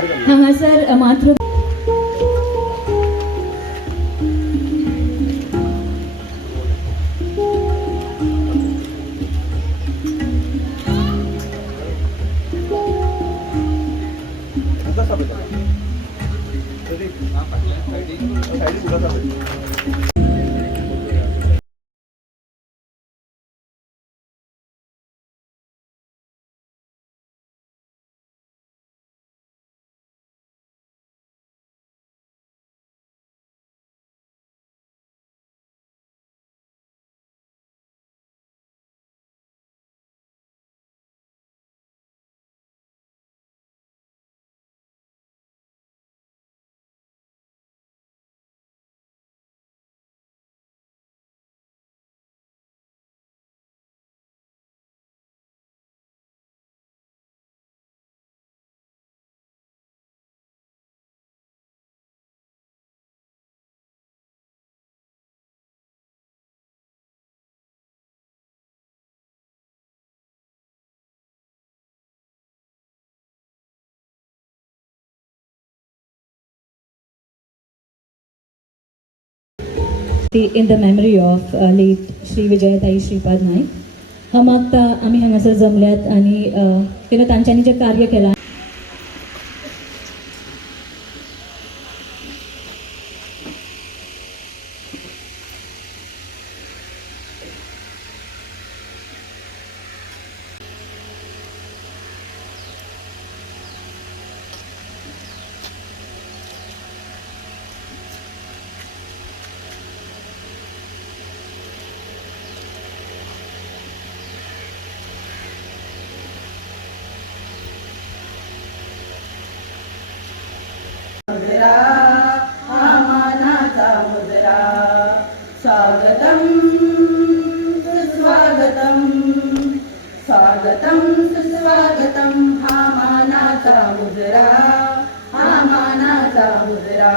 हांगासर मातृ in the memory of late Shri Vijayatai Shripad Naik. हम आता आम्ही हांगासर जमल्यात आणि तेन्ना तांच्यांनी जे कार्य केलां मुद्रा हा मानाचा मुद्रा स्वागतम सुस्वागतम स्वागतम सुस्वागतम हा मानाचा मुद्रा हा मानाचा मुद्रा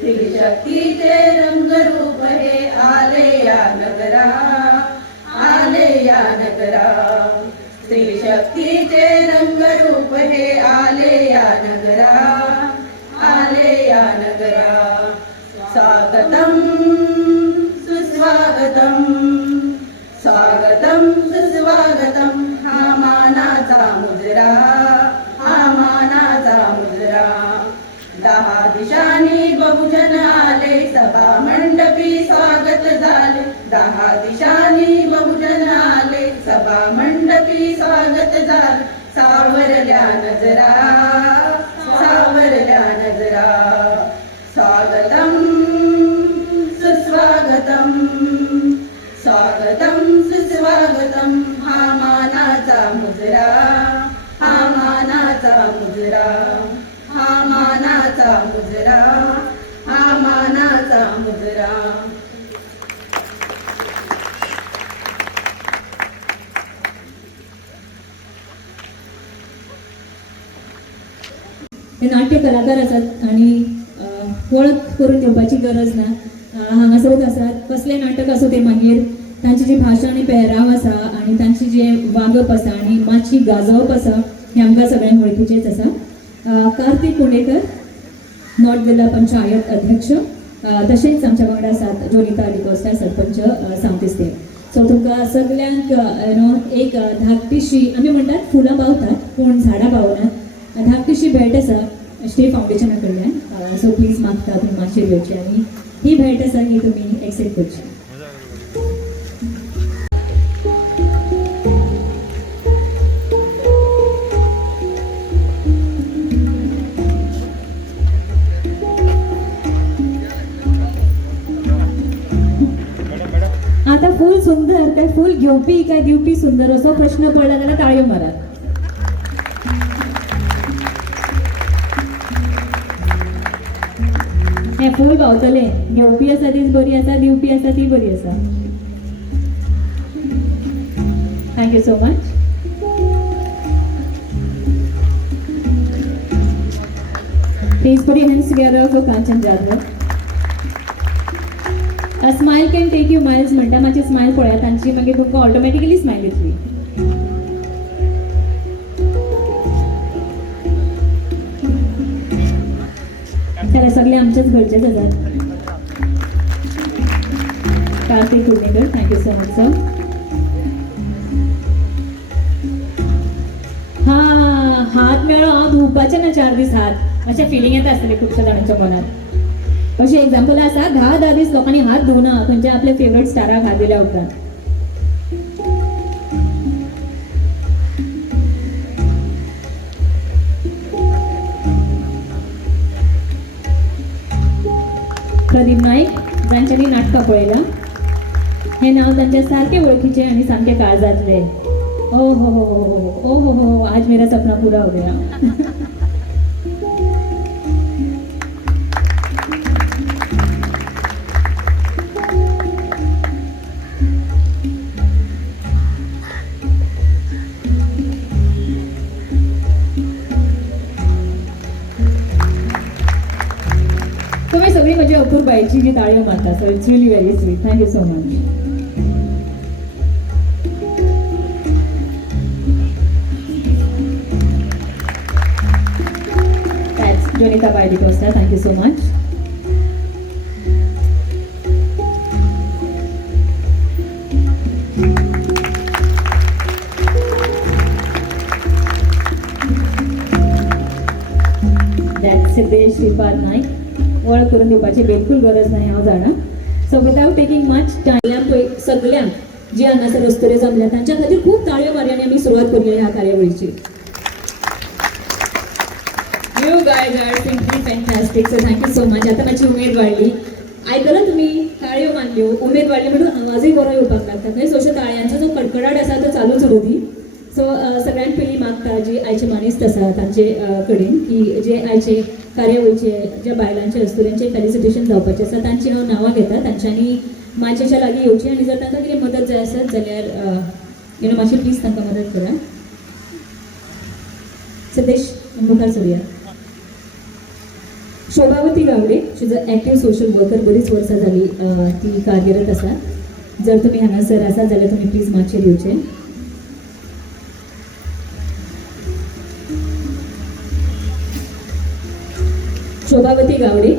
त्रिशक्तीचे रंगरूप हे आले या नगरा आले या नगरा त्रिशक्तीचे रंगरूप हे आले या नगरा आले या नगरा स्वागतम सुस्वागतम स्वागतम सुस्वागतम हा मानाचा मुद्रा हा मानाचा मुद्रा 10 दिशांनी बहुजन आले सभा मंडपी स्वागत झाले 10 दिशांनी बहुजन आले सभा मंडपी स्वागत झाले सावरल्या नजरा सावरल्या नजरा स्वागतम सुस्वागतम स्वागतम सुस्वागतम हा मानाचा मुजरा हा मानाचा मुजरा हा मानाचा मुजरा हा मानाचा मुजरा हे नाट्य कलाकार आसात आणि वळख करून घेवपाची गरज ना हांगासरूच आसात कसलें नाटक आसूं तें मागीर तांची जी भाशा आनी पेहराव आसा आनी तांची जे वागप आसा आनी मातशी गाजवप आसा हें आमकां सगळ्यांक वळखीचेंच आसा कार्तिक पुणेकर नॉर्थ जिल्ला पंचायत अध्यक्ष तशेंच आमच्या वांगडा आसात जोनिता डिकोस्टा सरपंच सावथ इस्तेम सो तुमकां सगळ्यांक एक धाकटीशी आमी म्हणटात फुलां पावतात पूण झाडां पावनात धाकटीशी भेट आसा श्री फाउंडेशना कडल्यान सो प्लीज मागता तुमी मातशी घेवची आनी ही भेट आसा ही तुमी एक्सेप्ट करची आता फूल सुंदर काय फूल घेवपी काय दिवपी सुंदर असो प्रश्न पडला जाल्यार ताळयो मारात हे फूल पावतले घेवपी आसा तीच बरी आसा दिवपी आसा ती बरी आसा thank you so much please put your hands together for Kanchan Jadhav. A smile can take you miles म्हणटा मातशी स्माइल पळयात तांची मागीर तुमकां ऑटोमॅटिकली स्माइल येतली खरं सगळे आमचेच घरचेच आसात. Kartik Kudnekar, thank you so much sir. हा हात मेळो हांव धुवपाचें ना 4 दीस हात अशें फिलींग येता आसतलें खुबश्या जाणांच्या मनात. अशें एक्झाम्पल आसा 10 दीस लोकांनी हात धुवना खंयच्या आपल्या फेवरेट स्टाराक हात दिल्या उपरांत. प्रदीप नाईक, जांच्यांनी नाटकां पळयल्या. हे नाव तांचे सारके वळखीचे आणि सामके काळजातले. ओ हो हो हो हो ओ हो हो आज मेरा सपना पूरा हो गया. तुम्ही सगळी माझी अपूर्बाईची जी ताळी मारता, so it's really very sweet. Thank you so much. Jonita Baidi Costa, thank you so much. That's Siddesh Shripad Naik. ओळख करून दिवपाची बिलकुल गरज नाही हांव जाणा. So without taking much time सगळ्यांक जी हांगासर रस्तोरे जमल्या तांच्या खातीर खूप ताळयो मारयांनी आमी सुरवात करूया ह्या कार्यावळीची. You guys are simply fantastic, so thank you so much. आता माझी उमेद वाढली. आयकलं तुम्ही ताळयो मारल्यो, उमेद वाढली म्हणून आवाजही बरो येवपाक लागता. खंय सोशो ताळयांचो जो कडकडाट आसा तो चालूच उरली. सो सगळ्यांत पयलीं मागता जी आयचे मानिस्त आसा तांचे कडेन की जे आयचे कार्यावळीचे ज्या बायलांचे अस्तुऱ्यांचे फेलिसिटेशन जावपाचें आसा तांची हांव नांवां घेता. तांच्यांनी माचयेच्या लागीं येवचें आनी जर तांकां कितें मदत जाय आसत जाल्यार मातशी प्लीज तांकां मदत करा. सिद्धेश मुखार सरुया. Shobhavati Gawde, she is a active social worker, बरीच वर्सां जाली ती कार्यरत आसा. जर तुम्ही हांगासर आसा जाल्यार तुम्ही प्लीज मातशें येवचें. Shobhavati Gawade.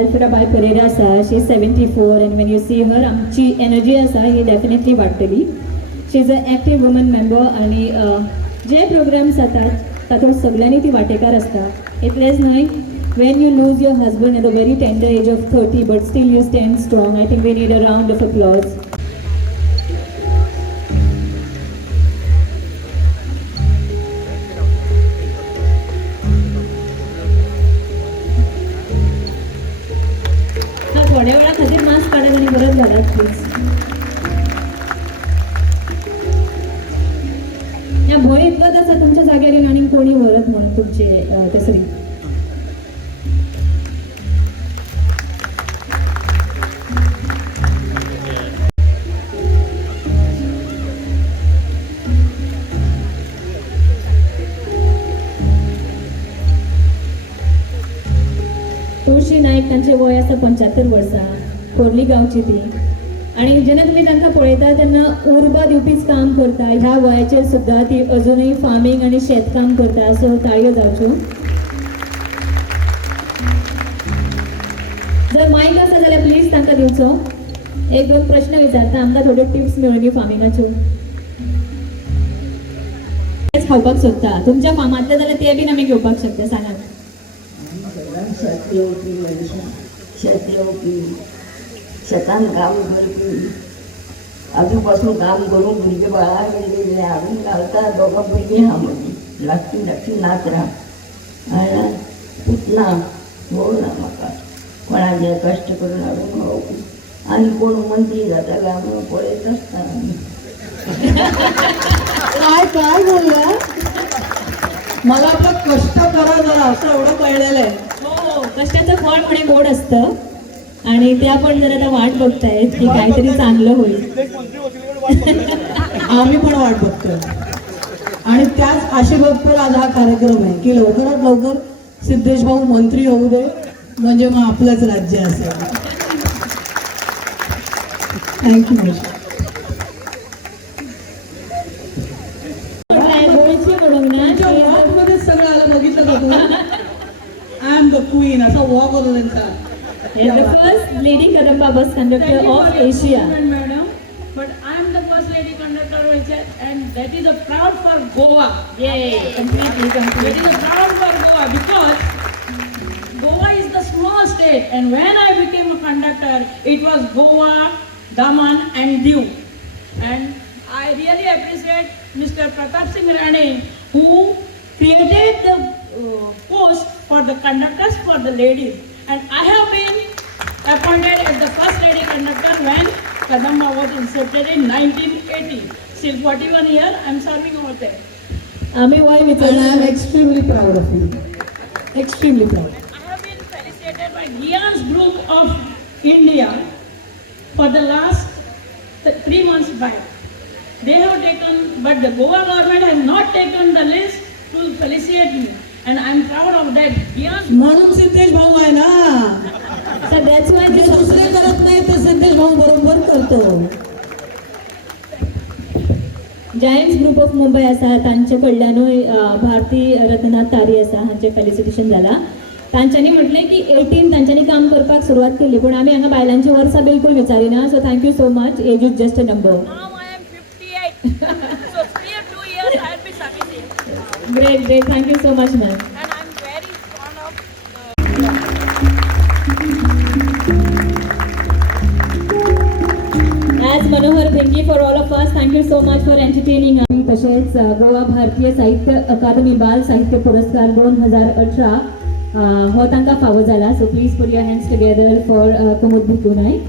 Elfrida Bai Pereira आसा, she is 74 and when you see her आमची एनर्जी आसा ही डेफिनेटली वाडटली. She is a active woman member आणि जे प्रोग्राम्स जातात तातूंत सगळ्यांनी ती वांटेकार आसता. इतलेंच न्हय, when you lose your husband at the very tender age of 30 but still you stand strong, I think we need a round of applause. थोड्या वेळा खातीर मास्क काढात आणि परत घालात प्लीज. या भंय इतलोच आसा तुमच्या जाग्यार आनी कोणी व्हरत म्हणून तुमचे तेसरी. तांचें वय आसा 75 वर्सां, खोर्ली गांवची ती. आणि जेन्ना तुमी तांकां पळयता तेन्ना उर्बा दिवपीच काम करता. ह्या वयाचेर सुद्दां ती अजुनूय फार्मींग आनी शेतकाम करता, सो ताळयो जावच्यो. जर मायक आसा जाल्यार प्लीज तांकां दिवचो. एक दोन प्रश्न विचारता, आमकां थोड्यो टिप्स मेळ्ळ्यो फार्मिंगाच्यो. खावपाक सोदता तुमच्या फार्मांतले जाल्यार ते बीन आमी घेवपाक शकता, सांगात. शेत येवपी मनशां, शेत येवपी, शेतान काम करपी, आजू पासून काम करून भुरगे बाळा गेल्ले हाडून घालता. दोगां भुरगीं आहा म्हजी, धाकटी नात राहा. पुतना भोव ना म्हाका, कोणाचे कश्ट करून हाडून खावपी. आनी कोण मंत्री जाता काय म्हणून पळयत आसता आमी. काय बोलला? मला तर कष्ट करा जरा असं एवढं कळलेलं आहे. हो, कष्टाचं फळ म्हणे गोड असतं आणि ते आपण जर आता वाट बघतायत की काहीतरी चांगलं होईल. आम्ही पण वाट बघतोय आणि त्याच आशेभरपूर आज हा कार्यक्रम आहे की लवकरात लवकर सिद्धेश भाऊ मंत्री होऊ दे, म्हणजे मग आपलंच राज्य असेल. थँक्यू. गोळची म्हणून ना मध्ये सगळं आलं, बघितलं का तुम्ही? आय एम द क्वीन असा वॉक होतो त्यांचा. the first lady Kadamba bus conductor of Asia. Madam, but I am the first lady conductor of Asia, and that is a proud for Goa. Yay, completely. That is a proud for Goa because Goa is the small state, and when I became a conductor, it was Goa, Daman, and Diu, and I really appreciate Mr. Pratap Singh Rane, who created the post for the conductors for the ladies. And I have been appointed as the first lady conductor when Kadamba was incepted in 1980. Still 41 years, I am serving over there. आम्ही वय And I am विचारलं. extremely proud of you. Extremely proud. I have been felicitated by Gian's Group of India for the last 3 months back. They have taken, but the Goa government has not taken the list to felicitate me. And I am proud of that. Gian's म्हणून सिद्धेश भाऊ आहे ना. So that's why जे this दुसरे करत नाही ते सिद्धेश भाऊ बरोबर करतो. जायंट्स ग्रुप ऑफ मुंबई आसा तांचे कडल्यानूय भारती रत्नाथ तारी आसा हांचे फेलिसिटेशन जाला. तांच्यांनी म्हटलें की 18 तांच्यांनी काम करपाक सुरवात केली, पूण आमी हांगा बायलांची वर्सां बिलकुल विचारिना. So thank you so much. Age is just a number. now I am 58. So still 2 years I will be servicing. Great great. Thank you so much ma'am. And I am very fond of As Manohar Bhingi for all of us, thank you so much for entertaining us. तसेच गोवा भारतीय साहित्य अकादमी बाल साहित्य पुरस्कार 2018 हो तांकां फावो जाला. So please put your hands together for Kumud Bhiku Nayak.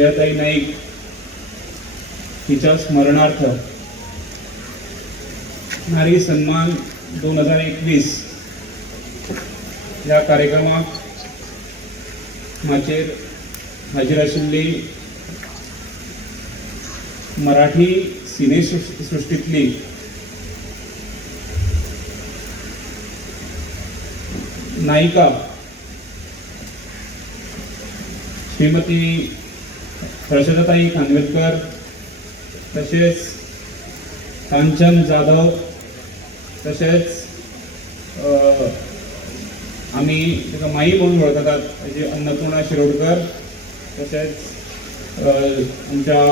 Jaytai Naik हिच्या स्मरणार्थ नारी सन्मान 2021 ह्या कार्यक्रमाक माचेर हाजीर आशिल्ली मराठी सिनेसृश्टीतली नायिका श्रीमती प्रशांताई खानविलकर, तसेच कांचन जाधव, तसेच आम्ही तिका माई म्हणून वळखतात म्हणजे अन्नपूर्णा शिरोडकर, तसेच आमच्या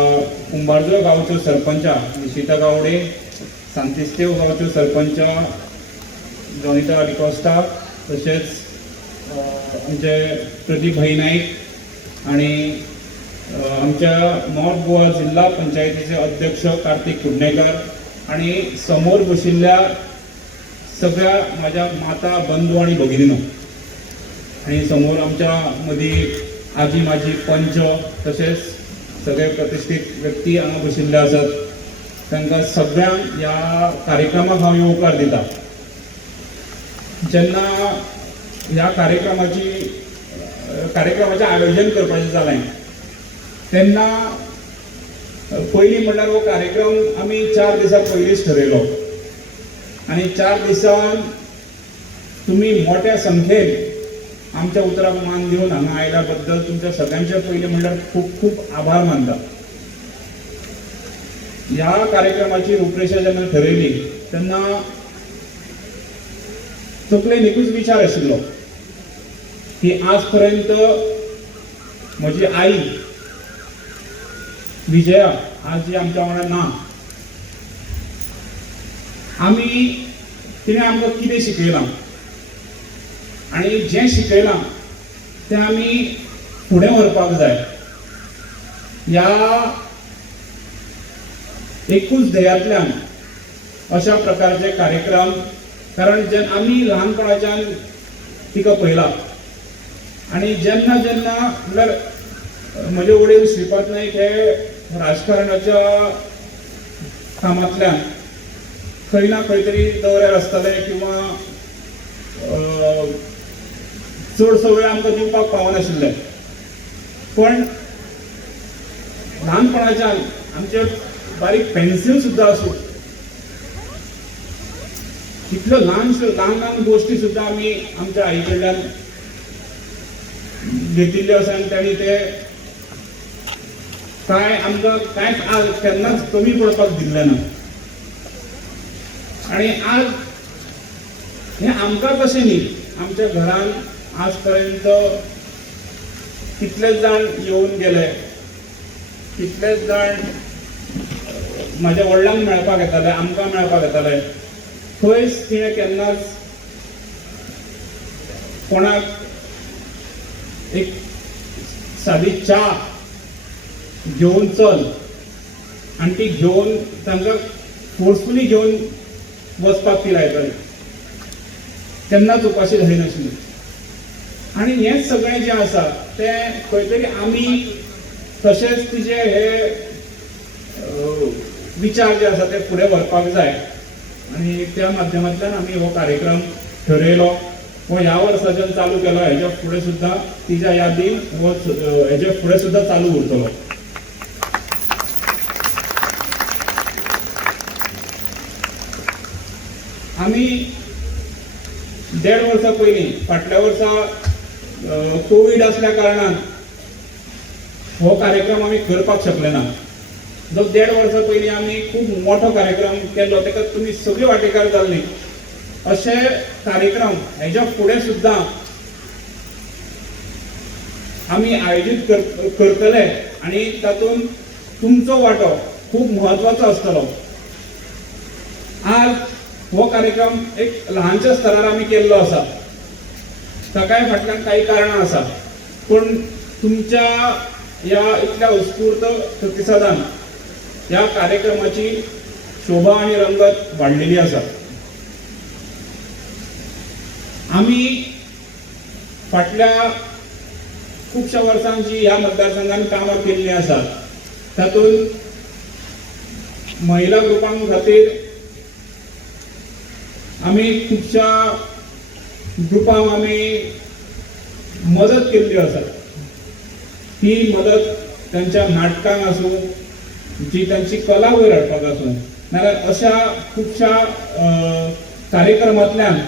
कुंभारजुळ गांवच्यो सरपंचा निशिता गावडे, सांतिस्तेव गांवच्यो सरपंचा जॉनिता डिकोस्टा, तसेच आमचे प्रदीप भाई नाईक आणि आमच्या नॉर्थ गोवा जिल्हा पंचायतीचे अध्यक्ष कार्तिक कुडणेकर आणि समोर बशिल्ल्या सगळ्या माझ्या माता बंधू आणि भगिनीनो आणि समोर आमच्या मदीं आजी माजी पंच तशेंच सगळे प्रतिश्ठीत व्यक्ती हांगा बशिल्ले आसात. तांकां सगळ्यांक ह्या कार्यक्रमाक हांव येवकार दिता. जेन्ना ह्या कार्यक्रमाचें आयोजन करपाचें जालें तेन्ना पयलीं म्हणल्यार हो कार्यक्रम आमी 4 दिसां पयलींच ठरयलो आनी 4 दिसान तुमी मोठ्या संख्येन आमच्या उतराक मान दिवन हांगा आयल्या बद्दल तुमच्या सगळ्यांचे पयलीं म्हणल्यार खूब खूब आभार मानता. ह्या कार्यक्रमाची रूपरेषा जेन्ना ठरयली तेन्ना तकलेन एकूच विचार आशिल्लो की आज पर्यंत म्हजी आई विजया आज जी आमच्या वांगडा ना, तिणें आमकां कितें शिकयलां आनी जें शिकयलां तें आमी फुडें व्हरपाक जाय ह्या एकूच ध्येयांतल्यान अशा प्रकारचे कार्यक्रम. कारण जेन्ना आमी ल्हानपणाच्यान तिका पळयला आनी जेन्ना जेन्ना म्हणल्यार म्हजे वडील श्रीपाद नाईक हे राजकारणाच्या कामांतल्यान खंय ना खंय तरी दौऱ्यार आसताले किंवा चडसो वेळ आमकां दिवपाक पावनाशिल्ले. पण ल्हानपणाच्यान आमचे बारीक पेन्सिल सुद्दां आसूं इतल्यो ल्हान गोश्टी सुद्दां आमी आमच्या आई कडल्यान घेतिल्ल्यो आसा आनी तांणी ते आमकां कांयच केन्नाच कमी पडपाक दिल्लें ना. आनी आज हें आमकां कशें न्ही, आमच्या घरान आज पर्यंत कितलेच जाण येवन गेले, कितलेच जाण म्हाज्या वडिलांक मेळपाक येताले, आमकां मेळपाक येताले. खंयच तिणें केन्नाच कोणाक एक सादी च्या घेवन चल आनी ती घेवन तांकां फोर्सफुली घेवन वचपाक ती लायताली. केन्नाच उपाशी धरिनाशिल्ली. आनी हें सगळें जें आसा तें खंय तरी आमी तशेंच तिजे हे विचार जे आसा ते फुडें व्हरपाक जाय आनी त्या माध्यमांतल्यान आमी हो कार्यक्रम ठरयलो. हो ह्या वर्साच्यान चालू केलो. हेच्या फुडें सुद्दां तिच्या यादीन हो हेच्या फुडें सुद्दां चालू उरतलो. आमी 1.5 वर्सां पयलीं फाटल्या वर्सा कोविड आसल्या कारणान हो कार्यक्रम आमी करपाक शकले ना. जो 1.5 वर्सां पयलीं आमी खूब मोठो कार्यक्रम केल्लो ताका तुमी सगळीं वांटेकार जाल्लीं. अशे कार्यक्रम हेच्या फुडें सुद्दां आमी आयोजीत करतले आनी तातूंत तुमचो वांटो खूब म्हत्वाचो आसतलो. आज हो कार्यक्रम एक ल्हानशा स्तरार आमी केल्लो आसा. ताकाय फाटल्यान काही कारणां आसा, पूण तुमच्या ह्या इतल्या उत्स्फूर्त प्रतिसादान ह्या कार्यक्रमाची शोभा आनी रंगत वाडलेली आसा. आमी फाटल्या खुबश्या वर्सांची ह्या मतदारसंघान कामां केल्लीं आसात. तातूंत महिला ग्रुपां खातीर आमी खुबश्या ग्रुपांक आमी मदत केल्ली आसा. ती मदत तांच्या नाटकांक आसूं, जी तांची कला वयर हाडपाक आसूं, नाल्यार अशा खुबश्या कार्यक्रमांतल्यान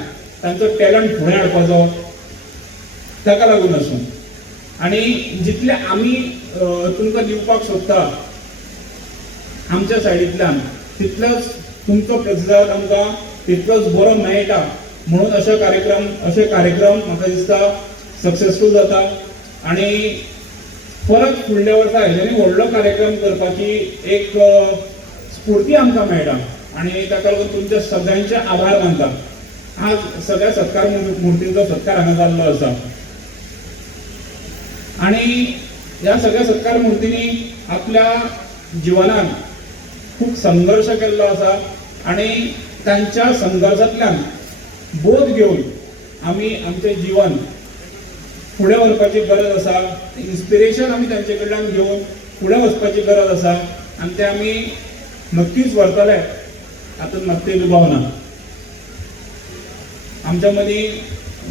तांचो टॅलंट फुडें हाडपाचो ताका लागून आसूं. आनी जितले आमी तुमकां दिवपाक सोदता आमच्या सायडींतल्यान तितलोच तुमचो प्रतिसाद आमकां तितलोच बरो मेळटा. म्हणून अशे कार्यक्रम म्हाका दिसता सक्सेसफूल जाता आनी परत फुडल्या वर्सा हेच्यानी व्हडलो कार्यक्रम करपाची एक स्फूर्ती आमकां मेळटा आनी ताका लागून तुमच्या सगळ्यांचे आभार मानता. आज सगळ्या सत्कार मुर्तींचो सत्कार हांगा जाल्लो आसा आनी ह्या सगळ्या सत्कार मुर्तींनी आपल्या जिवनान खूब संघर्ष केल्लो आसा आनी तांच्या संघर्शांतल्यान बोध घेवन आमी आमचें जीवन फुडें व्हरपाची गरज आसा, इन्स्पिरेशन आमी तांचे कडल्यान घेवन फुडें वचपाची गरज आसा आनी ते आमी नक्कीच व्हरतले, हातूंत मात्तूय दुबाव ना. आमच्या मदीं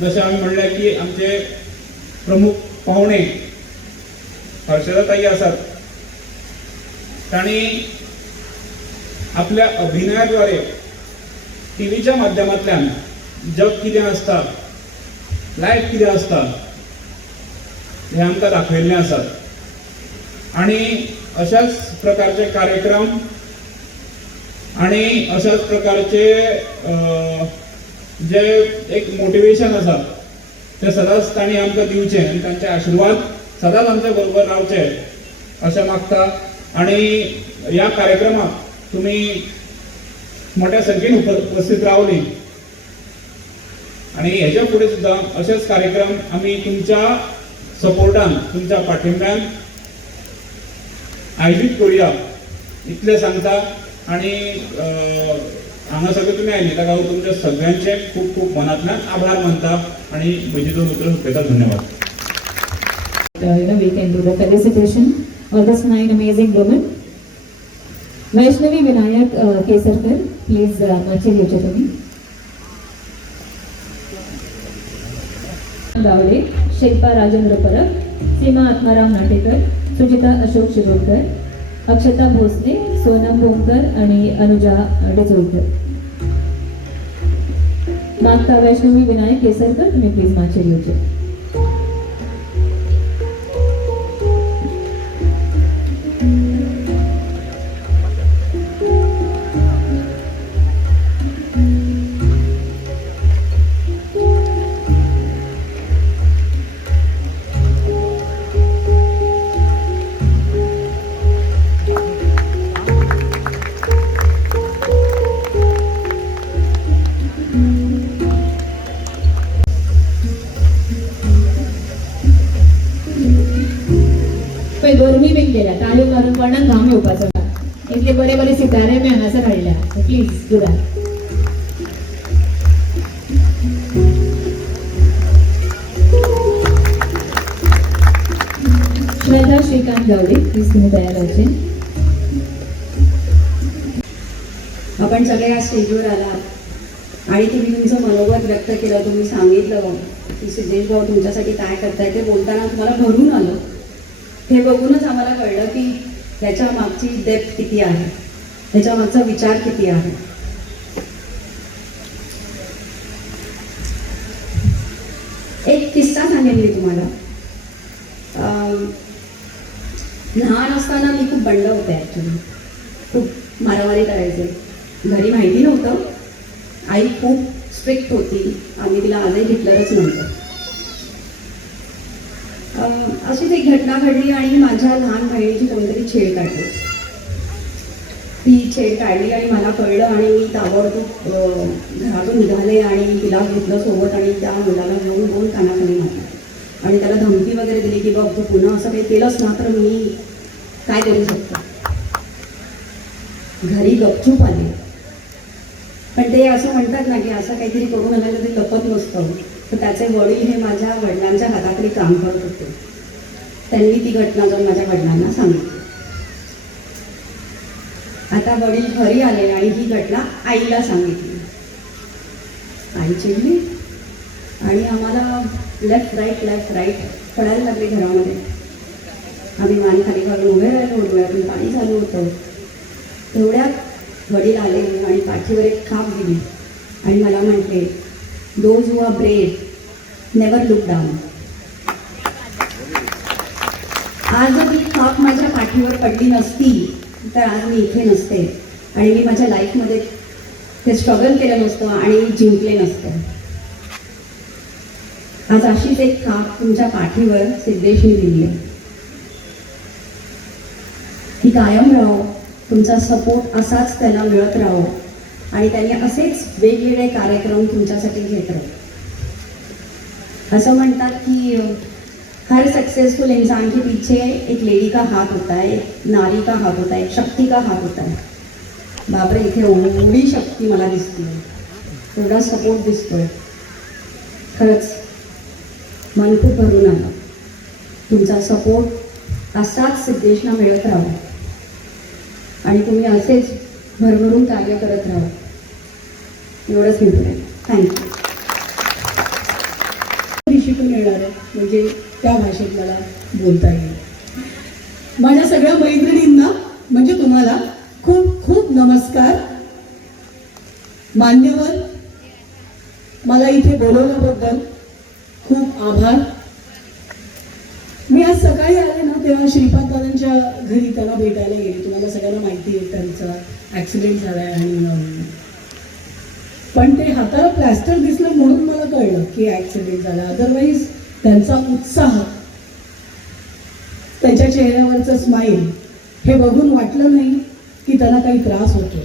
जशें आमी म्हणलें की आमचे प्रमुख पाहुणे हर्षदाताई आसात. तांणी आपल्या अभिनयाद्वारे टीव्हीच्या माध्यमांतल्यान जग कितें आसता, लायफ कितें आसता हें आमकां दाखयल्लें आसा. आनी अशाच प्रकारचे कार्यक्रम आनी अशाच प्रकारचे जे एक मोटिवेशन आसा ते सदांच तांणी आमकां दिवचें आनी तांचे आशिर्वाद सदांच आमच्या बरोबर रावचे अशें मागता. आनी ह्या कार्यक्रमाक तुमी मोठ्या संख्येन उपस्थित रावली आनी हेच्या फुडें सुद्दां अशेच कार्यक्रम आमी तुमच्या सपोर्टान, तुमच्या पाठिंब्यान आयोजीत करुया इतलें सांगता. आनी हांगा सगळे तुमी आयली ताका हांव तुमच्या सगळ्यांचे खूब खूब मनांतल्यान आभार मानता आनी म्हजी 2 उतरां सोंपयता. धन्यवाद. We can do the felicitation of this 9 amazing women. Vaishnavi Vinayak Kesarkar, please माचयेर येवचे तुमी. गावडे, शिल्पा राजेंद्र परब, सीमा आत्माराम नाटेकर, सुजिता अशोक शिरोडकर, अक्षता भोसले, सोनम भोमकर आणि अनुजा डिचोलकर. मागता वैष्णवी विनायक केसरकर, तुम्ही प्लीज माचयेर येवचे. गरमी बीन गेल्या, ताळयो मारून कोणाक घाम येवपाचो ना. इतले बरे बरे सितारे मी हांगासर हाडल्या. Please do that. Shweta Shrikant Gawade, please तुम्ही तयार व्हायचे. आपण सगळे आज स्टेजवर आला आणि तुम्ही तुमचं मनोगत व्यक्त केलं. तुम्ही सांगितलं की सिद्धेश भाऊ तुमच्यासाठी काय करताय ते बोलताना तुम्हाला भरून आलं. हे बघूनच आम्हाला कळलं की त्याच्या मागची डेप्थ किती आहे, त्याच्या मागचा विचार किती आहे. एक किस्सा सांगेन मी तुम्हाला. लहान असताना मी खूप बंड होते ॲक्च्युली. खूप मारामारी करायचे. घरी माहिती नव्हतं. आई खूप स्ट्रिक्ट होती. आम्ही तिला आजही हिटलरच म्हणतो. अशीच एक घटना घडली आणि माझ्या लहान बहिणीची कोणतरी छेड काढली. ती छेड काढली आणि मला कळलं आणि मी ताबडतोब घरातून निघाले आणि तिला घेतलं सोबत आणि त्या मुलाला घेऊन 2 कानाखाली मारले आणि त्याला धमकी वगैरे दिली की बघ तू पुन्हा असं काही केलंच ना तर मी काय करू शकतो. घरी गपचूप आले. पण ते असं म्हणतात ना की असं काहीतरी करून आलं तर ते लपत नसतं. तर त्याचे वडील हे माझ्या वडिलांच्या हाताखाली काम करत होते. त्यांनी ती घटना जाऊन माझ्या वडिलांना सांगितली. आता वडील घरी आले आणि ही घटना आईला सांगितली. आई चिडली आणि आम्हाला लेफ्ट राईट पडायला लागले घरामध्ये. आम्ही मान खाली घालून उभे राहिलो. डोळ्यातून पाणी झालं होतं. तेवढ्यात वडील आले आणि पाठीवर एक खाप दिली आणि मला म्हटले, Those who are brave never look down. आज जर ती खाप माझ्या पाठीवर पडली नसती तर आज मी इथे नसते आणि मी माझ्या लाईफमध्ये ते स्ट्रगल केलं नसतं आणि जिंकले नसते. आज अशीच एक खाप तुमच्या पाठीवर सिद्धेशने दिली आहे. ती कायम राहो. तुमचा सपोर्ट असाच त्याला मिळत राहो आणि त्यांनी असेच वेगवेगळे कार्यक्रम तुमच्यासाठी घेत राहू. असं म्हणतात की हर सक्सेसफुल इंसान के पीछे एक लेडी का हाथ होता है, एक नारी का हाथ होता है, एक शक्ति का हाथ होता है. बापरे, इथे एवढी शक्ती मला दिसते, एवढा सपोर्ट दिसतोय. खरंच मन खूप भरून आलं. तुमचा सपोर्ट असाच सिद्धेशला मिळत राहावा आणि तुम्ही असेच भरभरून कार्य करत राहा, एवढंच मी बोलेन. थँक्यू. शिकून येणार आहे म्हणजे त्या भाषेत मला बोलता येईल. माझ्या सगळ्या मैत्रिणींना म्हणजे तुम्हाला खूप खूप नमस्कार. मान्यवर, मला इथे बोलवल्याबद्दल खूप आभार. मी आज सकाळी आले ना तेव्हा श्रीपाद दादांच्या घरी त्यांना भेटायला गेले. तुम्हाला सगळ्यांना माहिती आहे त्यांचा ॲक्सिडेंट झाला आहे आणि पण ते हाताला प्लॅस्टर दिसलं म्हणून मला कळलं की ॲक्सिडेंट झाला. अदरवाईज त्यांचा उत्साह, त्यांच्या चेहऱ्यावरचं स्माईल हे बघून वाटलं नाही की त्यांना काही त्रास होतो.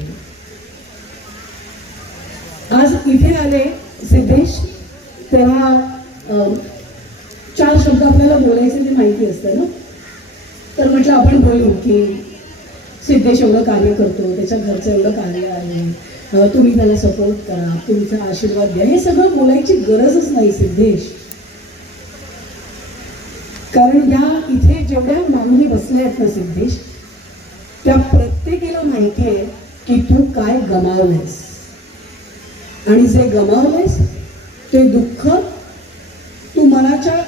आज इथे आले सिद्धेश तेव्हा 4 शब्द आपल्याला बोलायचे ते माहिती असतं ना, तर म्हटलं आपण बोलू की सिद्धेश एवढं कार्य करतो, त्याच्या घरचं एवढं कार्य आहे, तुम्ही त्याला सपोर्ट करा, तुमचा आशीर्वाद द्या. हे सगळं बोलायची गरजच नाही सिद्धेश, कारण ह्या इथे जेवढ्या मानवी बसल्या आहेत ना सिद्धेश, त्या प्रत्येकीला माहिती आहे की तू काय गमावलंयस आणि जे गमावलंयस ते दुःख तू मनाच्या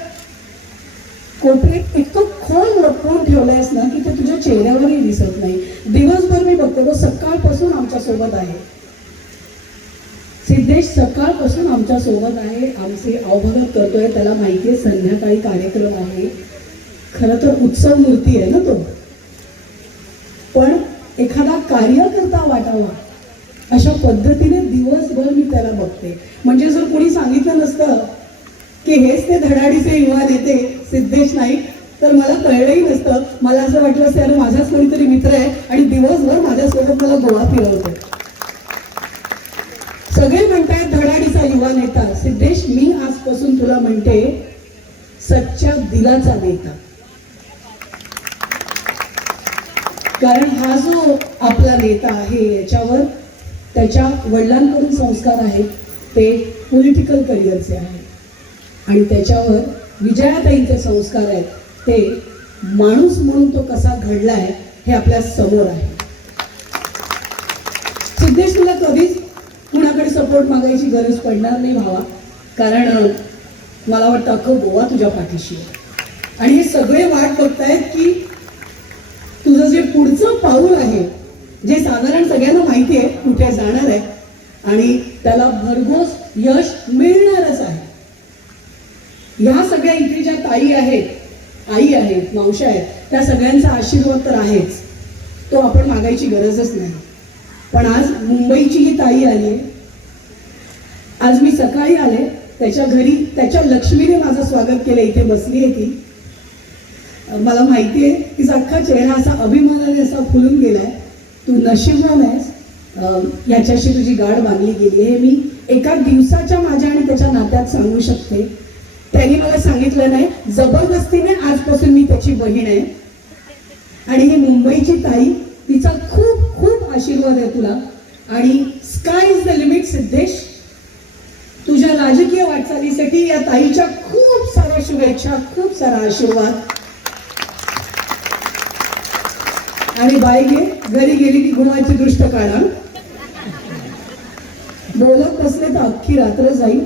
कोपऱ्यात इतकं खोल लपवून ठेवलंयस ना की ते तुझ्या चेहऱ्यावरही दिसत नाही. दिवसभर मी बघते तो सकाळपासून आमच्या सोबत आहे. सिद्धेश सकाळपासून आमच्या सोबत आहे, आमचे अवभगत करतोय. त्याला माहिती आहे संध्याकाळी कार्यक्रम आहे. खरं तर उत्सव मूर्ती आहे ना तो, पण एखादा कार्यकर्ता वाटावा अशा पद्धतीने दिवसभर मी त्याला बघते. म्हणजे जर कोणी सांगितलं नसतं की हेच ते धडाडीचे युवा नेते सिद्धेश नाईक तर मला कळलंही नसतं. मला असं वाटलं असतं यार माझाच कोणीतरी मित्र आहे आणि दिवसभर माझ्यासोबत मला गोवा फिरवतोय. सगळे म्हणतायत धडाडीचा युवा नेता. सिद्धेश, मी आजपासून तुला म्हणते सच्च्या दिलाचा नेता. कारण हा जो आपला नेता आहे याच्यावर त्याच्या वडिलांकडून संस्कार आहेत ते पॉलिटिकल करिअरचे आहेत आणि त्याच्यावर विजयाताईंचे संस्कार आहेत ते माणूस म्हणून तो कसा घडलाय हे आपल्या समोर आहे. सिद्धेश, तुला कधीच कुणाकडे सपोर्ट मागायची गरज पडणार नाही भावा, कारण मला वाटतं अख्खं गोवा तुझ्या पाठीशी आहे आणि हे सगळे वाट बघतायत की तुझं जे पुढचं पाऊल आहे जे साधारण सगळ्यांना माहिती आहे कुठे जाणार आहे आणि त्याला भरघोस यश मिळणारच आहे. ह्या सगळ्या इथे ज्या ताई आहेत, आई आहेत, मावश्या आहेत, त्या सगळ्यांचा आशीर्वाद तर आहेच, तो आपण मागायची गरजच नाही. पण आज मुंबईची ही ताई आली. आज मी सकाळी आले त्याच्या घरी, त्याच्या लक्ष्मीने माझं स्वागत केलं. इथे बसली आहे ती. मला माहिती आहे तिचा अख्खा चेहरा असा अभिमानाने असा फुलून गेलाय. तू नशीबवान आहेस, याच्याशी तुझी गाठ बांधली गेली. हे मी एका दिवसाच्या माझ्या आणि त्याच्या नात्यात सांगू शकते. त्यांनी मला सांगितलं नाही, जबरदस्तीने आजपासून मी त्याची बहीण आहे. आणि ही मुंबईची ताई, तिचा खूप खूप आशीर्वाद आहे तुला आणि sky is the limit. Siddhesh, तुझ्या राजकीय वाटचालीसाठी या ताईच्या खूप साऱ्या शुभेच्छा, खूप सारा आशीर्वाद. आणि बाई घे, घरी गेली की गुणाची दृष्ट काढा. बोलत बसले तर अख्खी रात्र जाईल.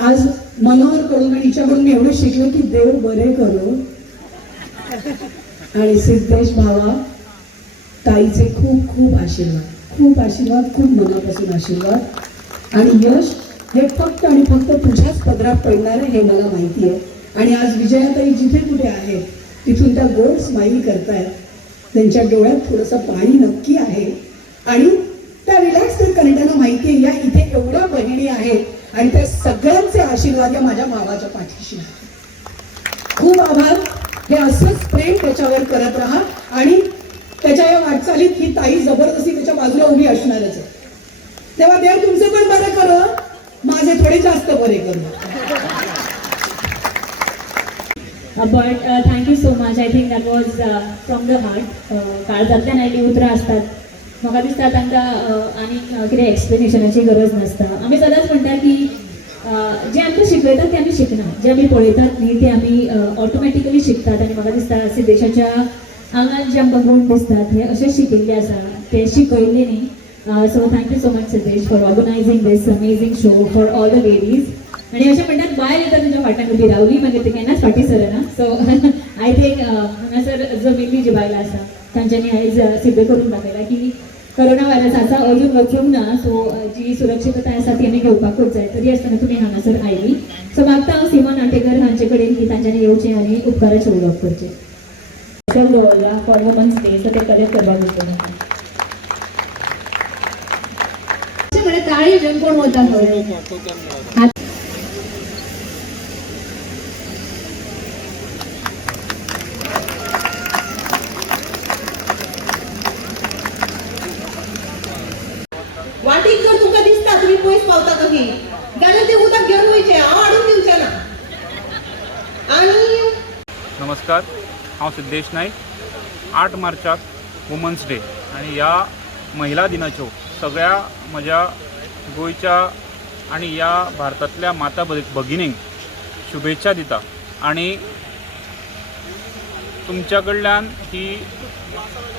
आज मनोहर कडून आणि हिच्याकडून मी एवढं शिकलो की देव बरे करो. आणि सिद्धेश भावा, ताईचे खूप खूप आशीर्वाद, खूप आशीर्वाद, खूप मनापासून आशीर्वाद. आणि यश हे फक्त आणि फक्त तुझ्याच पदरात पडणार आहे हे मला माहिती आहे. आणि आज विजयाताई जिथे कुठे आहे तिथून त्या गोड स्माईल करतायत. त्यांच्या डोळ्यात थोडंसं पाणी नक्की आहे आणि त्या रिलॅक्स कारण त्यांना माहिती आहे या इथे एवढ्या बहिणी आहेत आणि त्या सगळ्यांचे आशीर्वाद या माझ्या भावाच्या पाठीशी आहेत. खूप आभार. हे असंच प्रेम त्याच्यावर करत राहा आणि त्याच्या या वाटचालीत ही ताई जबरदस्ती त्याच्या बाजूला उभी असणारच आहे. तेव्हा देव तुमचे पण बरे करो, माझे थोडे जास्त बरे करो. But thank you so much. I think that was from the heart. काळजांतल्यान आयली उतरां असतात. म्हाका दिसता तांकां आनी कितें एक्सप्लेनेशनाची गरज नासता. आमी सदांच म्हणटा की जे आमकां शिकयतात ते आमी शिकना, जे आमी पळयतात न्ही ते आमी ऑटोमॅटिकली शिकतात आनी म्हाका दिसता अशें देशाच्या आंगान जे आमकां गूण दिसतात हे अशें शिकिल्ले आसा ते शिकयल्ले न्ही. So thank you so much Siddhesh for organising this amazing show for all the ladies. आणि अशें म्हणटात बायल येता तुमच्या फाटान उबी रावली मागीर ती केन्नाच फाटी सरना. सो आय थिंक हांगासर जो मेनली जी बायलां आसा तांच्यांनी आयज सिद्ध करून दाखयला की कोरोना व्हायरस आसा अजून वचूंक ना. सो जी सुरक्षितताय आसा ती आमी घेवपाकूच जाय. तरी आसतना तुमी हांगासर आयली. सो मागता हांव सीमा नाटेकर हांचे कडेन की तांच्यांनी येवचें आनी उपकाराचें उलोवप करचें. दवरला फॉर वुमन्स डे सो ते कलेक्ट करपाक दिसलें. म्हणजे ताळी घेऊन कोण होता तो वाटीक जर तुमकां दिसता तुम्ही पयस पावता कशी जाल्यार ते उदक घेवन वयचें, हांव हाडून दिवचें ना. आनी नमस्कार, हांव सिद्धेश नाईक. 8 मार्चाक वुमन्स डे आणि ह्या महिला दिनाच्यो सगळ्या म्हज्या गोंयच्या आणि ह्या भारतांतल्या माता भगिनींक शुभेच्छा दिता. आणि तुमच्या कडल्यान ही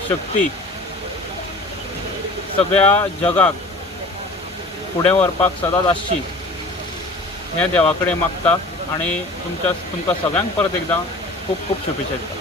शक्ती सगळ्या जगाक फुडें व्हरपाक सदांच आसची हें देवा कडेन मागता. आणि तुमकां सगळ्यांक परत एकदां खूब खूब शुभेच्छा दिता.